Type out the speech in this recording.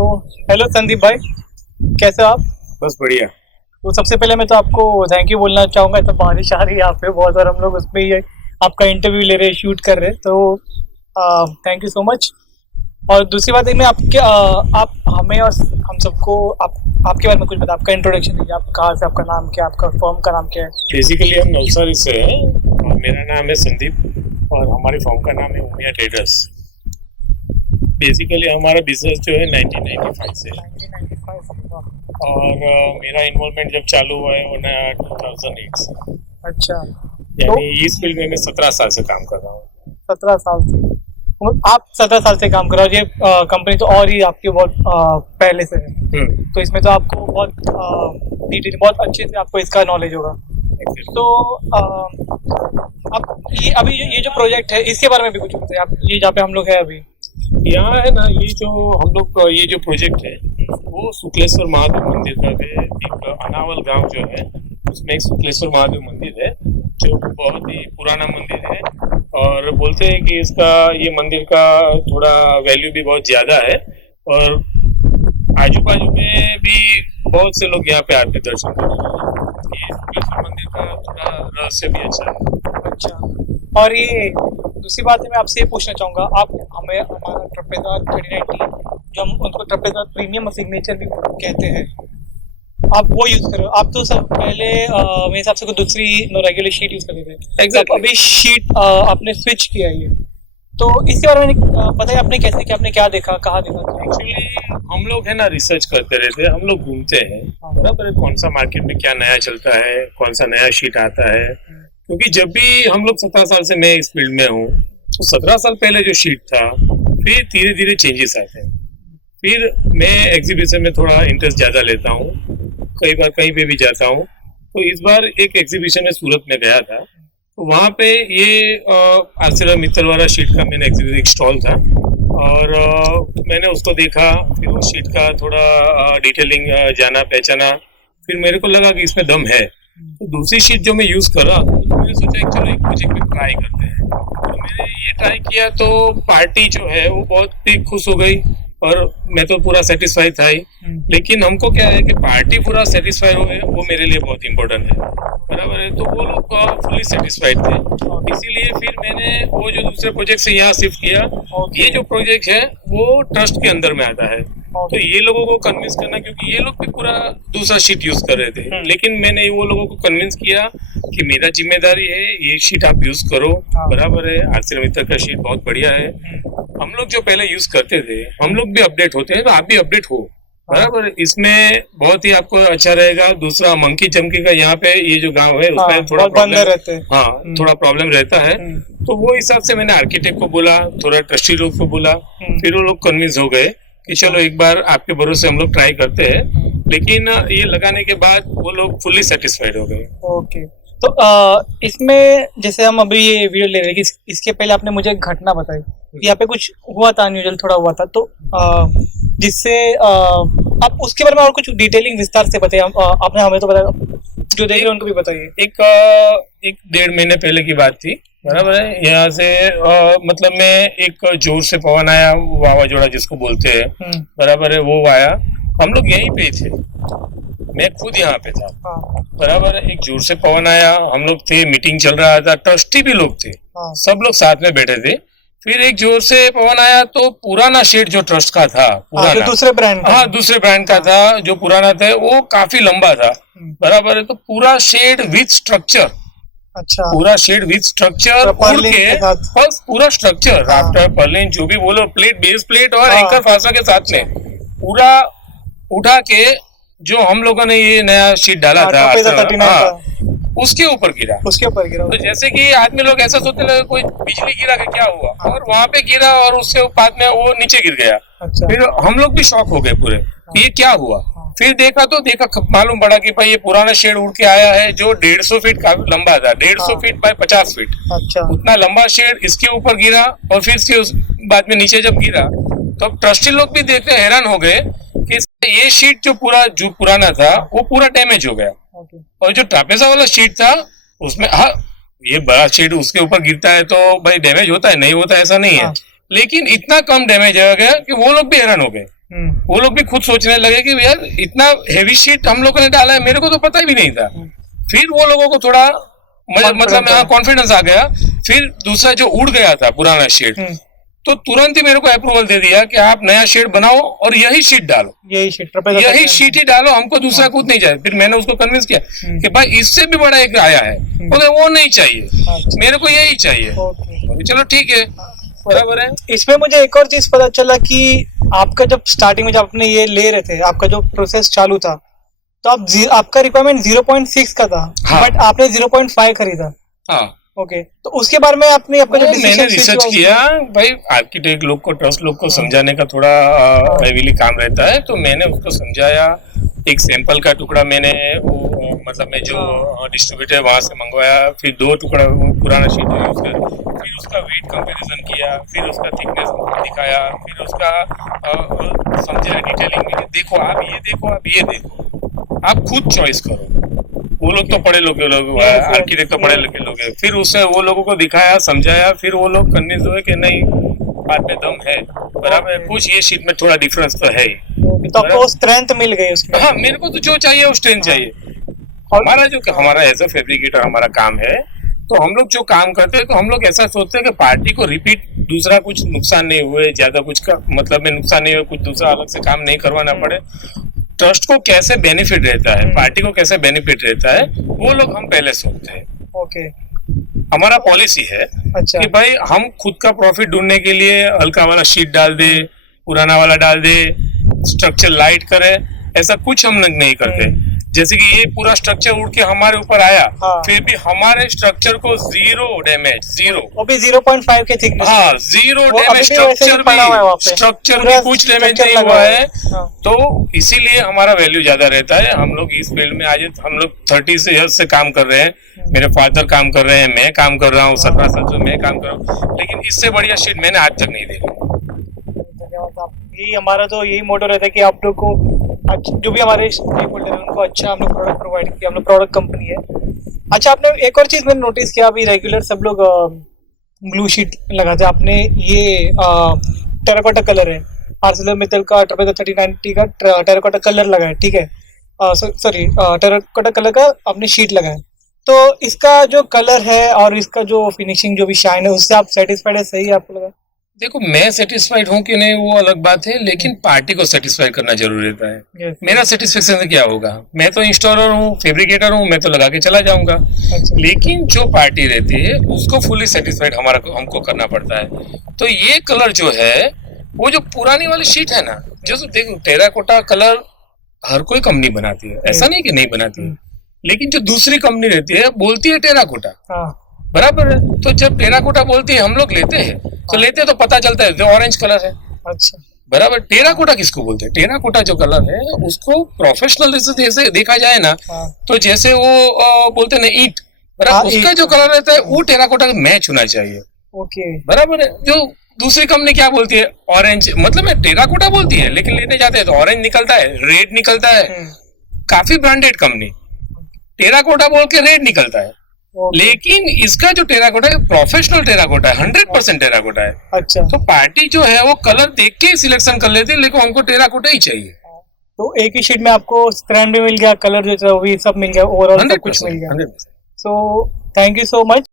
तो हेलो संदीप भाई, कैसे हो आप? बस बढ़िया। तो सबसे पहले मैं तो आपको थैंक यू बोलना चाहूँगा। तो बारिश आ रही है यहाँ पे बहुत, और हम लोग उसमें ही आपका इंटरव्यू ले रहे हैं, शूट कर रहे हैं, तो थैंक यू सो मच। और दूसरी बात है, मैं आपके आप हमें और हम सबको आपके बारे में कुछ बता, आपका इंट्रोडक्शन दीजिए। आप कहाँ से, आपका नाम क्या है, आपका फर्म का नाम क्या है? बेसिकली हम नवसारी से हैं और मेरा नाम है संदीप और हमारी फर्म का नाम है उमिया ट्रेडर्स। बेसिकली हमारा बिजनेस जो है 1995 से है 1995 और मेरा इन्वॉल्वमेंट जब चालू हुआ है वो 2008 से। अच्छा, यानी इस फील्ड में मैं 17 साल से काम कर रहा हूँ। 17 साल से आप 17 साल से काम कर रहे हो। ये कंपनी तो और ही आपकी बहुत पहले से है, तो इसमें तो आपको बहुत डिटेल, बहुत अच्छे से आपको इसका नॉलेज होगा। तो आप ये अभी ये जो प्रोजेक्ट है इसके बारे में भी कुछ बताइए। आप ये जहाँ पे हम लोग हैं अभी, यहाँ है ना, ये जो हम लोग ये जो प्रोजेक्ट है वो शुक्लेश्वर महादेव मंदिर का है। एक अनावल गांव जो है उसमें एक शुक्लेश्वर महादेव मंदिर है जो बहुत ही पुराना मंदिर है और बोलते हैं कि इसका ये मंदिर का थोड़ा वैल्यू भी बहुत ज्यादा है और आजू बाजू में भी बहुत से लोग यहाँ पे आते दर्शन करने। ये शुक्लेश्वर मंदिर का थोड़ा रहस्य भी अच्छा है। अच्छा, और ये दूसरी बात है, मैं आपसे ये पूछना चाहूँगा, आप हमें हमारा ट्रपेज़ार 2019 जो हम उसको ट्रपेज़ार प्रीमियम सिग्नेचर भी कहते हैं, आप वो यूज़ करो। आप तो सब पहले मेरे हिसाब से कोई दूसरी रेगुलर शीट यूज़ करते थे। Exactly. अभी शीट आपने स्विच किया है, तो इसके बारे में बताइए, आपने कैसे किया, आपने क्या देखा, कहाँ देखा? एक्चुअली हम लोग है ना रिसर्च करते रहते हैं, हम लोग घूमते हैं बराबर है, कौन सा मार्केट में क्या नया चलता है, कौन सा नया शीट आता है। क्योंकि जब भी हम लोग 17 साल से मैं इस फील्ड में हूँ तो 17 साल पहले जो शीट था फिर धीरे धीरे चेंजेस आते हैं। फिर मैं एग्जीबिशन में थोड़ा इंटरेस्ट ज़्यादा लेता हूँ, कई बार कहीं पे भी जाता हूँ। तो इस बार एक एग्जीबिशन में सूरत में गया था, तो वहाँ पे ये आरसीआर मित्तल वाला शीट का मैंने एग्जीबिशन एक स्टॉल था और मैंने उसको देखा, फिर वो शीट का थोड़ा डिटेलिंग जाना पहचाना, फिर मेरे को लगा कि इसमें दम है। तो दूसरी शीट जो मैं यूज कर रहा था तो मैंने सोचा कि चलो एक प्रोजेक्ट में ट्राई करते हैं। तो मैंने ये ट्राई किया तो पार्टी जो है वो बहुत ही खुश हो गई और मैं तो पूरा सेटिस्फाइड था ही। लेकिन हमको क्या है कि पार्टी पूरा सेटिस्फाइड हो गए, वो मेरे लिए बहुत इंपॉर्टेंट है, बराबर है। तो वो लोग फुली सेटिस्फाइड थे, इसीलिए फिर मैंने वो जो दूसरे प्रोजेक्ट से यहाँ शिफ्ट किया। ये जो प्रोजेक्ट है वो ट्रस्ट के अंदर में आता है, तो ये लोगों को कन्विंस करना, क्योंकि ये लोग भी पूरा दूसरा शीट यूज कर रहे थे, लेकिन मैंने वो लोगों को कन्विंस किया कि मेरा जिम्मेदारी है ये शीट आप यूज करो, बराबर है। आरसीआर मित्तल का शीट बहुत बढ़िया है। हम लोग जो पहले यूज करते थे हम लोग भी अपडेट होते हैं, तो आप भी अपडेट हो, बराबर। इसमें बहुत ही आपको अच्छा रहेगा। दूसरा मंकी चमकी का यहाँ पे ये जो गांव है उसमें थोड़ा प्रॉब्लम रहता है, हाँ थोड़ा प्रॉब्लम रहता है। तो वो हिसाब से मैंने आर्किटेक्ट को बोला, थोड़ा ट्रस्टी लोग को बोला, फिर वो लोग कन्विंस हो गए कि चलो एक बार आपके भरोसे हम लोग ट्राई करते हैं। लेकिन ये लगाने के बाद वो लोग फुल्ली सेटिस्फाइड हो गए। ओके, तो इसमें जैसे हम अभी ये वीडियो ले रहे हैं कि इसके पहले आपने मुझे एक घटना बताई, यहाँ पे कुछ हुआ था, अनयूजुअल थोड़ा हुआ था, तो जिससे आप उसके बारे में और कुछ डिटेलिंग विस्तार से बताइए। आपने हमें तो बताया, जो देख रहे हैं उनको भी बताइए। एक 1.5 महीने पहले की बात थी, बराबर है। यहाँ से मतलब मैं एक जोर से पवन आया, वावाजोड़ा जिसको बोलते हैं, बराबर है, वो आया। हम लोग यहीं पे थे, मैं खुद यहाँ पे था, बराबर है। एक जोर से पवन आया, हम लोग थे, मीटिंग चल रहा था, ट्रस्टी भी लोग थे, सब लोग साथ में बैठे थे। फिर एक जोर से पवन आया तो पुराना शेड जो ट्रस्ट का था, पुराना दूसरे ब्रांड, हाँ दूसरे ब्रांड का था, जो पुराना था वो काफी लंबा था, बराबर है। तो पूरा शेड विथ स्ट्रक्चर, अच्छा पूरा शेड विथ स्ट्रक्चर उड़ के, बस पूरा स्ट्रक्चर, राफ्टर पर्लिन जो भी बोलो, प्लेट, बेस प्लेट और एंकर फासा के साथ में पूरा उठा के जो हम लोगों ने ये नया शीट डाला था उसके ऊपर गिरा, तो जैसे कि आदमी लोग ऐसा सोचने लगे कोई बिजली गिरा कि क्या हुआ, और वहां पे गिरा और उसके बाद में वो नीचे गिर गया। अच्छा। फिर हम लोग भी शॉक हो गए पूरे, ये क्या हुआ। फिर देखा मालूम पड़ा कि भाई ये पुराना शेड उड़ के आया है जो 150 फीट का लंबा था, 150 फीट बाय 50 फीट, अच्छा। उतना लंबा शेड इसके ऊपर गिरा और फिर इसके बाद में नीचे जब गिरा तो ट्रस्टी लोग भी देखते हैरान हो गए कि ये शीट जो पुराना था वो पूरा डैमेज हो गया, और जो ट्रापेजा वाला शीट था उसमें, हाँ ये बड़ा शीट उसके ऊपर गिरता है तो भाई डैमेज होता है, नहीं होता ऐसा नहीं है, लेकिन इतना कम डैमेज हो गया कि वो लोग भी हैरान हो गए वो लोग भी खुद सोचने लगे कि यार इतना हेवी शीट हम लोगों ने डाला है, मेरे को तो पता भी नहीं था। फिर वो लोगों को थोड़ा मतलब कॉन्फिडेंस आ गया। फिर दूसरा जो उड़ गया था पुराना शीट, तो तुरंत ही मेरे को अप्रूवल दे दिया कि आप नया शीट बनाओ और यही शीट डालो, यही शीट ही डालो, हमको दूसरा कुछ नहीं चाहिए। फिर मैंने उसको कन्विंस किया कि भाई इससे भी बड़ा एक आया है, बोले वो नहीं चाहिए, मेरे को यही चाहिए। चलो ठीक है, बराबर है। इसमें मुझे एक और चीज पता चला कि आपका जब स्टार्टिंग में जब आपने ये ले रहे थे, आपका जो प्रोसेस चालू था, तो आपका रिक्वायरमेंट 0.6 का था, बट आपने 0.5 खरीदा। हाँ, ओके, तो उसके बारे में आपने आपका जो मैंने रिसर्च किया, भाई आर्किटेक्ट लोग को, ट्रस्ट लोग को समझाने का थोड़ा हेवीली काम रहता है, तो मैंने उसको समझाया। एक सैंपल का टुकड़ा मैंने मतलब मैं जो डिस्ट्रीब्यूटर वहां से मंगवाया, फिर 2 टुकड़ा पुराना शीट यूज कर, फिर उसका वेट कंपैरिजन किया, फिर उसका थिकनेस दिखाया, फिर उसका समझाया डिटेलिंग में, देखो आप ये देखो, आप ये देखो, आप खुद चॉइस करो। वो लोग तो पढ़े लोग आर्किटेक्ट तो पढ़े लिखे लोग हैं। फिर उससे वो लोगों को दिखाया, समझाया, फिर वो लोग कन्विंस हुए कि नहीं बात में दम है, बराबर है, कुछ ये शीट में थोड़ा डिफरेंस तो है ही। तो आपको स्ट्रेंथ मिल गई उसमें। हाँ, मेरे को तो जो चाहिए वो स्ट्रेंथ चाहिए। हमारा एज अ फैब्रिकेटर हमारा काम है, तो हम लोग जो काम करते हैं, तो हम लोग ऐसा सोचते हैं कि पार्टी को रिपीट दूसरा कुछ नुकसान नहीं हुए, ज्यादा कुछ का मतलब में नुकसान नहीं हुए, कुछ दूसरा अलग से काम नहीं करवाना पड़े। ट्रस्ट को कैसे बेनिफिट रहता है, पार्टी को कैसे बेनिफिट रहता है, वो लोग हम पहले सोचते हैं। ओके, हमारा पॉलिसी है कि भाई हम खुद का प्रॉफिट ढूंढने के लिए हल्का वाला शीट डाल दे, पुराना वाला डाल दे, स्ट्रक्चर लाइट करे, ऐसा कुछ हम नहीं करते। जैसे कि ये पूरा स्ट्रक्चर उड़ के हमारे ऊपर आया, फिर भी हमारे स्ट्रक्चर को 0 डैमेज, 0, वो भी 0.5 के थिकनेस। हाँ, 0 डैमेज, स्ट्रक्चर भी कुछ डैमेज नहीं हुआ है। तो इसीलिए हमारा वैल्यू ज्यादा रहता है। हम लोग इस फील्ड में आज हम लोग 30 ईयर्स से काम कर रहे हैं। मेरे फादर काम कर रहे हैं, मैं काम कर रहा हूँ, 17 साल से मैं काम कर रहा हूँ, लेकिन इससे बढ़िया शीट मैंने आज तक नहीं देखा। यही हमारा तो यही मोटो रहता है कि आप लोग को जो भी हमारे स्टेक होल्डर है उनको अच्छा हम लोग प्रोडक्ट प्रोवाइड किया, हम लोग प्रोडक्ट कंपनी है। अच्छा, आपने एक और चीज मैंने नोटिस किया, अभी रेगुलर सब लोग ब्लू शीट लगाते हैं, आपने ये टेराकोटा कलर है, आर्सेलरमित्तल का 3090 का टेराकोटा कलर लगा है, ठीक है, सॉरी टेराकोटा कलर का आपने शीट लगाया। तो इसका जो कलर है और इसका जो फिनिशिंग जो भी शाइन है, उससे आप सेटिस्फाइड है? सही है आपको लगा? देखो, मैं सेटिस्फाइड हूँ कि नहीं वो अलग बात है, लेकिन पार्टी को सेटिस्फाई करना जरूरी रहता है। मेरा सेटिस्फेक्शन से क्या होगा? मैं तो इंस्टॉलर हूँ, फैब्रिकेटर हूँ, मैं तो लगा के चला जाऊंगा। लेकिन जो पार्टी रहती है उसको फुली सेटिस्फाइड हमको करना पड़ता है। तो ये कलर जो है, वो जो पुरानी वाली शीट है ना, जो देखो टेराकोटा कलर हर कोई कंपनी बनाती है, ऐसा नहीं कि नहीं बनाती है, लेकिन जो दूसरी कंपनी रहती है बोलती है टेराकोटा, बराबर है। तो जब टेराकोटा बोलती है हम लोग लेते हैं, तो लेते हैं तो पता चलता है जो ऑरेंज कलर है। अच्छा, बराबर। टेराकोटा किसको बोलते हैं? टेराकोटा जो कलर है उसको प्रोफेशनल जैसे देखा जाए ना, तो जैसे वो बोलते हैं ना ईंट, बराबर, उसका जो कलर रहता है वो टेराकोटा का मैच होना चाहिए। ओके, बराबर है। जो दूसरी कंपनी क्या बोलती है? ऑरेंज, मतलब टेराकोटा बोलती है, लेकिन लेने जाते हैं तो ऑरेंज निकलता है, रेड निकलता है। काफी ब्रांडेड कंपनी टेराकोटा बोल के रेड निकलता है। लेकिन इसका जो टेराकोटा है प्रोफेशनल टेराकोटा है, 100% टेराकोटा है। अच्छा, तो पार्टी जो है वो कलर देख के सिलेक्शन कर लेती है, लेकिन हमको टेराकोटा ही चाहिए। तो एक ही शीट में आपको स्क्रैंड भी मिल गया, कलर जो है वो भी सब मिल गया, ओवरऑल सब कुछ मिल गया। So thank you so much.